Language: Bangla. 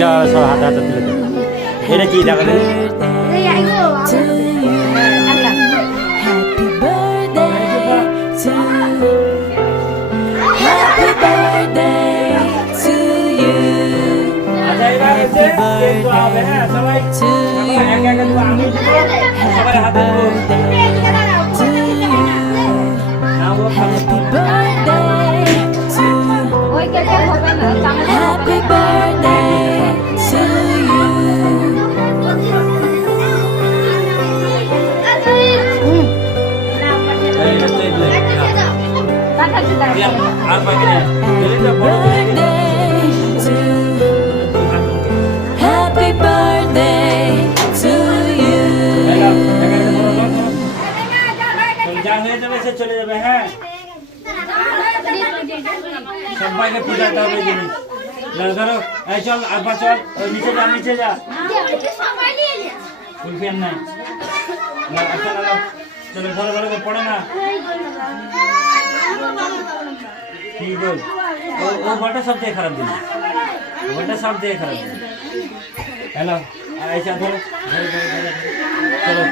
যাও সব হাতে হাতে তুলে দাও। এটা কি দেখালে আচ্ছা এবার হচ্ছে কেক তো হবে হ্যাঁ সবাই একে একে তো আমি দিব সবার হাতে না ও খাবে ওই কেকটা হবে না হ্যাপি বার্থডে টু আর বাকি না দিলে তো বড় হয়ে গেছে হ্যাপি বার্থডে টু ইউ যা হয়ে যাবে সে চলে যাবে হ্যাঁ সবাইকে পূজাতে হবে জিনিস ধরো এই চল আবার চল ওই নিচে যা ফুলফিয়ান নাই আচ্ছা না চলো ধরো ভালো করে পড়ে না ঠিক বল ও বলটা সব থেকে খারাপ দিন বলটা সব থেকে খারাপ দিন হ্যালো ऐसा ধরো চলো